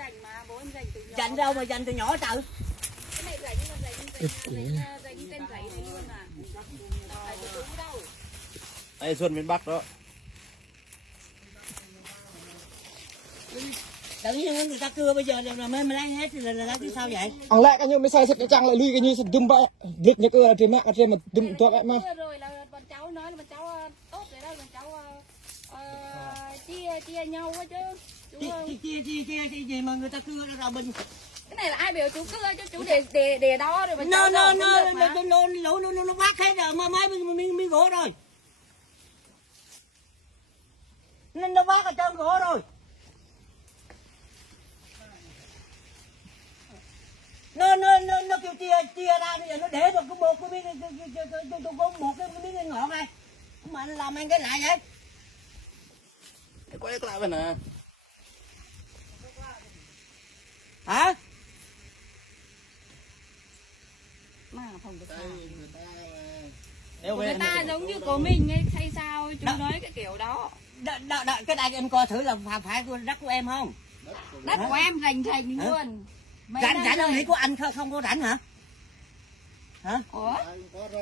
dành mà, bố em dành từ nhỏ. Dành đâu mà dành từ nhỏ trời. Cái này dành nhưng mà dành tên giấy này luôn à. Phải có chú đâu. Đây Xuân miền Bắc đó. Tự nhiên người ta cưa bây giờ là mới lấy hết thì là lấy chứ sao vậy? Ang lại cái như mấy sai sệt trang lại ly cái như sệt dùm bợ. Việc như cơ là trên mẹ trên mà dùm tua mẹ mà. Rồi là bọn cháu nói là bọn cháu tốt rồi đó, bọn cháu chia nhau quá chứ. Chia gì mà người ta cưa ra rồi mình. Cái này là ai biểu chú cưa chứ chú để đó rồi mà nó vác hết rồi mà mai miếng gỗ rồi. Nên nó vác ở trong gỗ rồi. Nó kêu chia ra bây giờ nó để rồi có một cái miếng tôi có một cái miếng ngọt này. Mà nó làm ăn cái lại vậy? Quay lại bên nè. Hả? mà không được Người ta giống như của mình ấy hay sao chú nói cái kiểu đó. Cái này em coi thử là phải đất của em không? Đất của em rành luôn. Rảnh không nghĩ của anh không có rảnh hả? Hả? Ủa?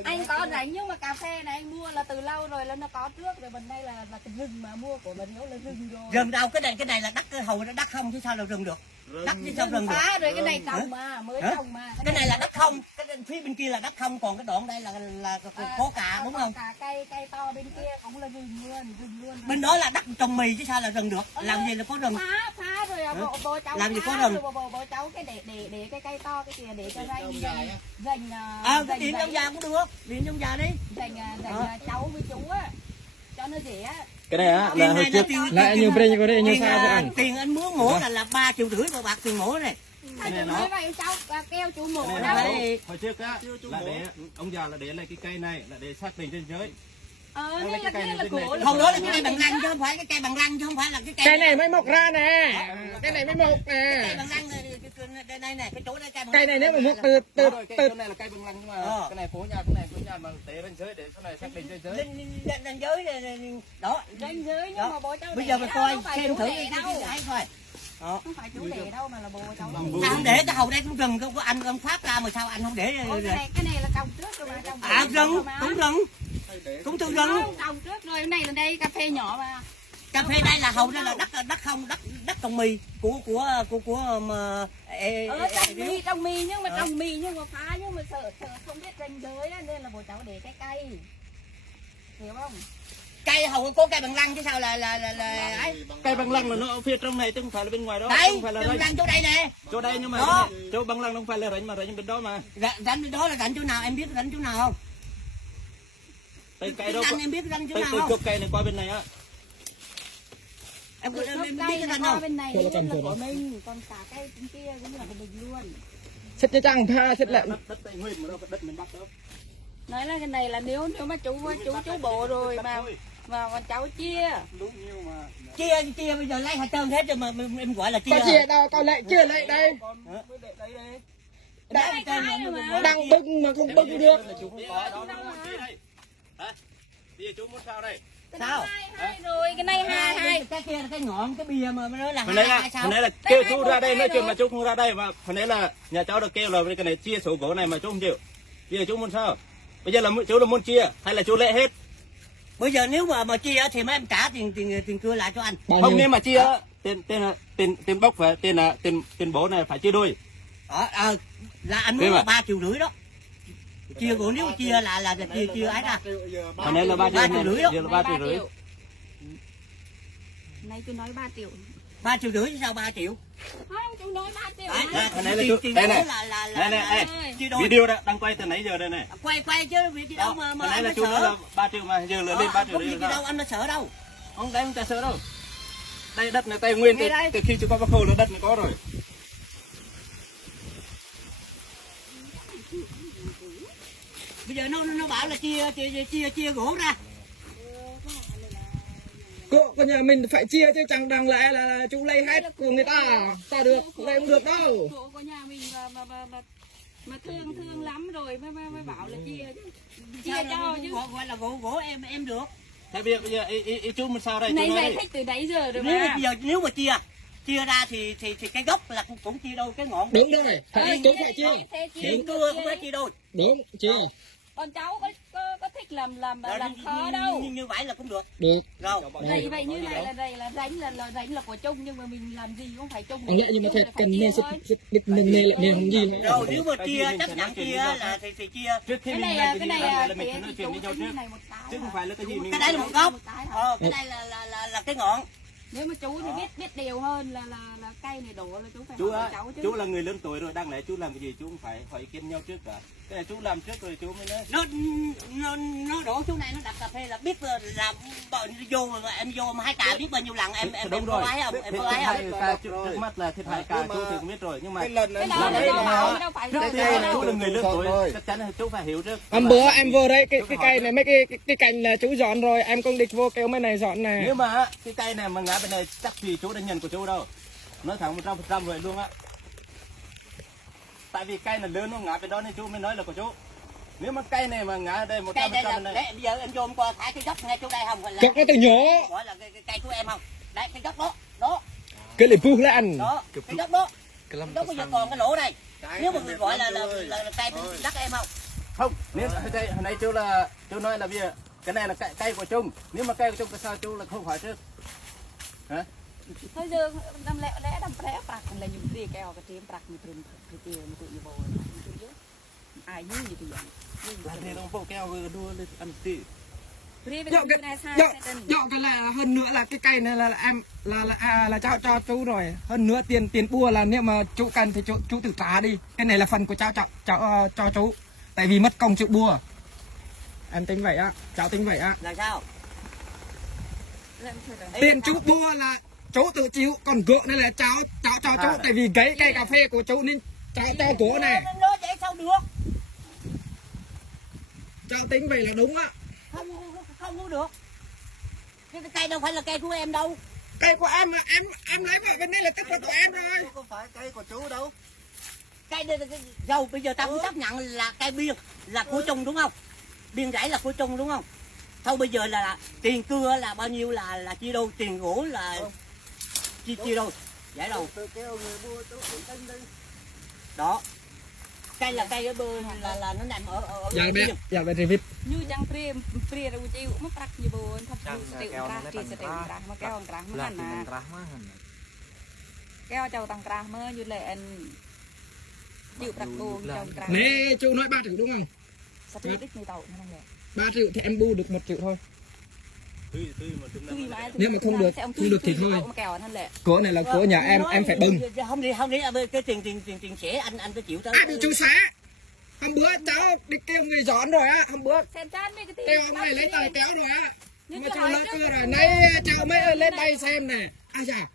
Anh có rảnh nhưng mà cà phê này anh mua là từ lâu rồi, là nó có trước rồi, bên đây là cái rừng mà mua của mình là rừng rồi. Rừng đâu, cái này là đất hầu đất không chứ sao là rừng được. Đất chứ sao rừng được. Phá rồi cái này trồng mà, mới trồng mà. Cái này là đất không, cái phía bên kia là đất không, còn cái đoạn đây là có cà đúng không? Cả cây to bên kia cũng là rừng luôn. Bên đó là đất trồng mì chứ sao là rừng được. Làm gì là có rừng. Phá rồi bố cháu. Làm gì có rừng. Bố cháu cái để cái cây to cái kia để cho dành cái điện trong già cũng được. Điện trong già đi. Dành cháu với chú á. Cho nó dễ á. cái này á là hồi trước Lại nhiều bề như đây nhiều sao vậy anh? Tiền anh muốn mổ là 3,5 triệu mà bạc tiền mổ này. Anh nói vậy cháu kêu chú mổ cái đâu. này hồi trước á là để ông già là để lại cái cây này là để xác định trên dưới. Nên là cổ. Không, đó là cái cây bằng lăng chứ không phải cái cây bằng lăng chứ không phải là cái cây. Cái này mới mọc ra nè. Cái này mới mọc nè. Cây bằng lăng đây này, cái chỗ đây cây bằng lăng. Cây này nếu mà mọc từ Cái này là cây bằng lăng nhưng mà cái này phố nhà mà để bên dưới để sau này xác định trên dưới. Lên dưới đó. Ranh giới nhưng mà bố cháu bây giờ mình coi xem thử cái cái coi. Không phải chú để đâu mà là bố cháu. Sao không để cái hầu đây cũng rừng có anh ông phát ra mà sao anh không để cái này là trồng trước rồi mà trồng. rừng cũng từ rừng. Trồng trước rồi, cái này là đây cà phê nhỏ mà. Cà phê đây là hầu đây là đất không, đất trồng mì của mà trồng mì nhưng mà phá nhưng mà sợ không biết ranh giới nên là bố cháu để cái cây. Hiểu không? Cây hầu có cây bằng lăng chứ sao là ấy. Cây bằng lăng là nó ở phía trong này chứ không phải là bên ngoài đó. Đây, không phải là bằng lăng chỗ đây nè. Chỗ đây nhưng mà chỗ bằng lăng không phải là rãnh mà rãnh bên đó mà. Rãnh bên đó là rãnh chỗ nào, em biết rãnh chỗ nào không? Đây cây đó. Em biết rãnh chỗ nào không? không? Chụp cây này qua bên này á. Em biết cái rãnh không? Bên này là của mình, còn cả cây bên kia cũng là của mình luôn. Sệt như trang tha sệt lại. Đất Tây Nguyên mà đâu phải đất miền Bắc đâu. Nói là cái này là nếu mà chú bộ rồi mà con cháu chia. Chia bây giờ lấy hết trơn hết rồi mà em gọi là chia. Có chia đâu, còn lại chia lại đây. Đang bưng mà không bưng được. Bây giờ chú muốn sao đây? Sao? Hai rồi, cái này hai. Cái kia là cái ngọn, cái bìa mà nó là hai sao? Phần này là kêu chú ra đây, nói chuyện mà chú không ra đây mà phần này là nhà cháu được kêu là cái này chia sổ gỗ này mà chú không chịu. Bây giờ chú muốn sao? Bây giờ là chú muốn chia hay là chú lệ hết? Bây giờ nếu mà chia thì mấy em trả tiền cưa lại cho anh. Không, nếu mà chia tiền bốc phải tiền bố này phải chia đôi. Là anh muốn là 3,5 triệu đó. Chia gỗ nếu chia là chia ấy ra. Phần này là 3,5 triệu, giờ là 3,5 triệu. Này chú nói 3 triệu. 3,5 triệu chứ sao 3 triệu? Không, chú nói 3 triệu. Phần này là chú đây này. Này video đã đang quay từ nãy giờ đây này. Quay chứ việc gì đâu mà phần này là chú nói là 3 triệu mà giờ là lên 3 triệu. Không gì đâu anh nó sợ đâu. Không đây không ta sợ đâu. Đây đất này Tây Nguyên từ khi chú có Bắc Hồ là đất này có rồi. Bây giờ nó bảo là chia gỗ ra. Của nhà mình phải chia chứ chẳng đằng lại là chú lấy hết của người ta. Sao được, lấy không được đâu. Gỗ của nhà mình mà thương lắm rồi mới bảo là chia chứ. Chia cho chứ. Gọi là gỗ em được. Thế bây giờ ý chú muốn sao đây? Này giải thích từ nãy giờ rồi mà. Nếu mà chia chia ra thì cái gốc là cũng chia đôi cái ngọn. Đúng rồi, chú phải chia. Chuyện cưa cũng phải chia đôi. Đúng, chia. Con cháu có thích làm thơ đâu. Như vậy là cũng được. Được. Rồi. Vậy như này là ránh là của chung, nhưng mà mình làm gì cũng phải chung. Anh nghĩ nhưng mà thật cần nên sức nâng nê lại nên không gì. Rồi nếu mà chia chấp nhận chia là thì chia. Trước khi Cái mình này là mình phải nói chuyện với nhau trước. Chứ không phải là cái gì mình. Cái đây là một gốc. Cái đây là cái ngọn. Nếu mà chú thì biết điều hơn là cây này đổ là chú phải Chú hỏi á, cháu chứ. chú là người lớn tuổi rồi, đáng lẽ chú làm cái gì chú cũng phải hỏi ý kiến nhau trước cả. Cái này chú làm trước rồi chú mới nói. Nó đổ xuống này nó đặt cà phê là biết là bọn vô mà em vô mà 2 cà biết bao nhiêu lần em có hái không? Em có hái không? Trước mắt là thiệt hại cả chú thì cũng biết rồi, nhưng mà Cái lần Cái đó là do bảo đâu phải rồi. chú là người lớn tuổi chắc chắn là chú phải hiểu trước. Hôm bữa em vô đây cái cây này mấy cái cành là chú dọn rồi, em cũng địch vô kêu mấy này dọn này. Nếu mà cái cây này mà ngã bên này chắc gì chú đã nhận của chú đâu. Nói thẳng 100% rồi luôn á. Tại vì cây này lớn nó ngã bên đó nên chú mới nói là của chú. Nếu mà cây này mà ngã ở đây 100% Cây đây là này. đấy, bây giờ em vô em qua thải cái gốc ngay chỗ đây không? Gốc nó từ nhỏ. Gọi là cái cây của em không? Đấy cái gốc đó. Đó. Cái lì phu là ăn. Đó. Cái gốc đó. Cái gốc bây giờ còn cái lỗ này. Nếu mà người gọi là cây đất em không? Không, nếu hồi nãy chú nói là bây giờ cái này là cây của chung. Nếu mà cây của chung tại sao chú là không hỏi trước? Hả? Thôi giờ đâm lẽ bạc là dùng gì keo cái tiêm bạc mình thường tiêu mình tự như bồi ai như vậy thì Là thế nó bộ keo đua lên ăn tí. Dạo cái là hơn nữa là cái cây này là em là cho chú rồi. Hơn nữa tiền bua là nếu mà chú cần thì chú tự trả đi. Cái này là phần của cháu cho chú. Tại vì mất công chịu bua. Em tính vậy á, cháu tính vậy á. Là sao? Tiền chú bua là chú tự chịu, còn gỗ này là cháu cho chú. Tại vì cây cà phê của chú nên cháu cho gỗ này. Nó vậy sao được? Cháu tính vậy là đúng á. Không có được. Cái cây đâu phải là cây của em đâu. Cây của em mà em lấy về bên đây là tức là của em rồi. Không phải cây của chú đâu. Cây đây dầu bây giờ tao cũng chấp nhận là cây biên là của chung đúng không? Biên rẫy là của chung đúng không? Thôi bây giờ là tiền cưa là bao nhiêu là chia đôi, tiền gỗ là chia đôi. Vậy đâu. Đó. Cây là cây ở bên là nó nằm ở Dạ bé review. như chẳng pria đâu chịu mất bạc như buồn thật sự tiêu ra mà keo trắng mà hẳn à keo trâu tăng trắng mà như lệ anh chịu bạc buồn trâu trắng Nè chú nói 3 triệu đúng không? sao tôi thích người tàu nó này 3 triệu thì em bu được 1 triệu thôi. Nếu mà không được thì thôi. Cổ này là cổ nhà em phải bưng. Không đi cái tiền xẻ anh phải chịu tới. Ai bị chú xá. Hôm bữa cháu đi kêu người dọn rồi á, hôm bữa kêu ông này lấy tài kéo rồi á. Mà chú lấy cưa rồi, nay cháu mới lên đây xem nè. À dạ,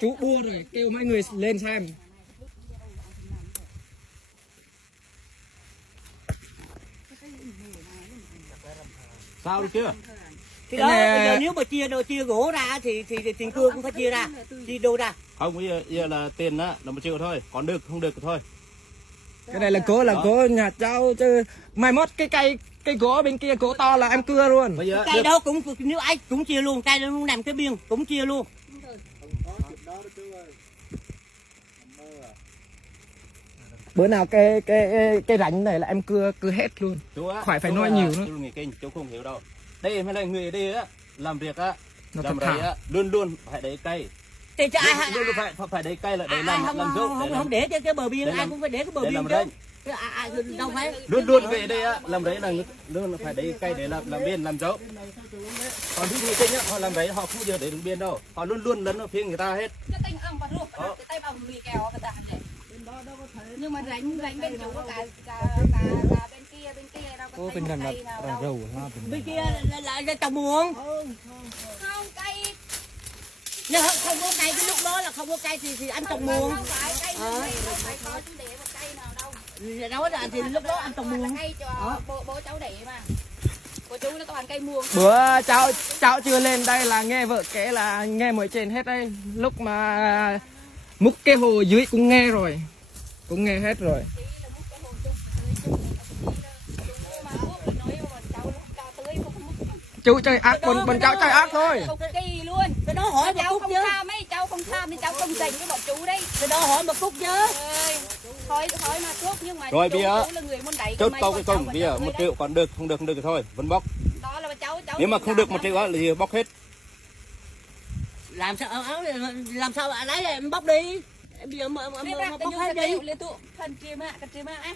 chú bua rồi, kêu mấy người lên xem. Sao được chưa? Cái đó bây giờ nếu mà chia gỗ ra thì tiền cưa cũng phải chia ra, chia đôi ra. Không, bây giờ là tiền á là 1 triệu thôi, còn được không được thôi. Cái này là cố nhà cháu chứ mai mốt cái gỗ bên kia gỗ to là em cưa luôn. Bây giờ Cây đó cũng nếu ai cũng chia luôn, cây nó nằm cái biên cũng chia luôn. Bữa nào cái rãnh này là em cưa hết luôn. Chú á, khỏi phải nói nhiều nữa. Chú người kinh, chú không hiểu đâu. Đây mới là người ở đây á, làm việc á, Nó làm thật rẫy á, luôn phải để cây. Thì cho ai Luôn phải để cây là để làm dốc. không để cái bờ biên, ai cũng phải để cái bờ biên chứ. Đâu phải. Luôn về đây á, làm rẫy là luôn phải để cây để làm biên làm dốc. Còn những người kinh á, họ làm rẫy họ không bao giờ để đường biên đâu, họ luôn lấn ở phía người ta hết. cái tay ông và ruột cái tay bằng lùi kèo người ta này nhưng mà ránh bên chỗ cả bên kia đâu có bên này là rầu bên kia là trồng muồng không cây nếu không có cây cái lúc đó là không có cây thì anh trồng muồng không phải cây không phải có chú để một cây nào đâu đó là thì lúc đó anh trồng muồng cây cho bố cháu để mà của chú nó toàn cây muồng Bữa cháu chưa lên đây là nghe vợ kể là nghe mọi chuyện hết đây. Lúc mà múc cái hồ dưới cũng nghe rồi. Cũng nghe hết rồi. chú chơi ác bọn cháu chơi ác thôi. Cực kỳ luôn. Cái đó hỏi một Cháu phút không chứ. tham ấy, cháu không tham thì cháu không dành với bọn chú đấy. Cái đó hỏi một phút chứ. Ơi, hỏi mà thuốc nhưng mà Rồi chú bây giờ là người muốn đẩy chốt mấy câu con cái cháu công vào bây giờ trong 1 đấy. triệu còn được không được thì thôi vẫn bóc. Đó là cháu Nếu mà không được 1 triệu đó là gì bóc hết. Làm sao bạn lấy em bóc đi. Bây giờ mà Biết bóc hết đi. liên tục phần chia mà, cái chia mà ấy.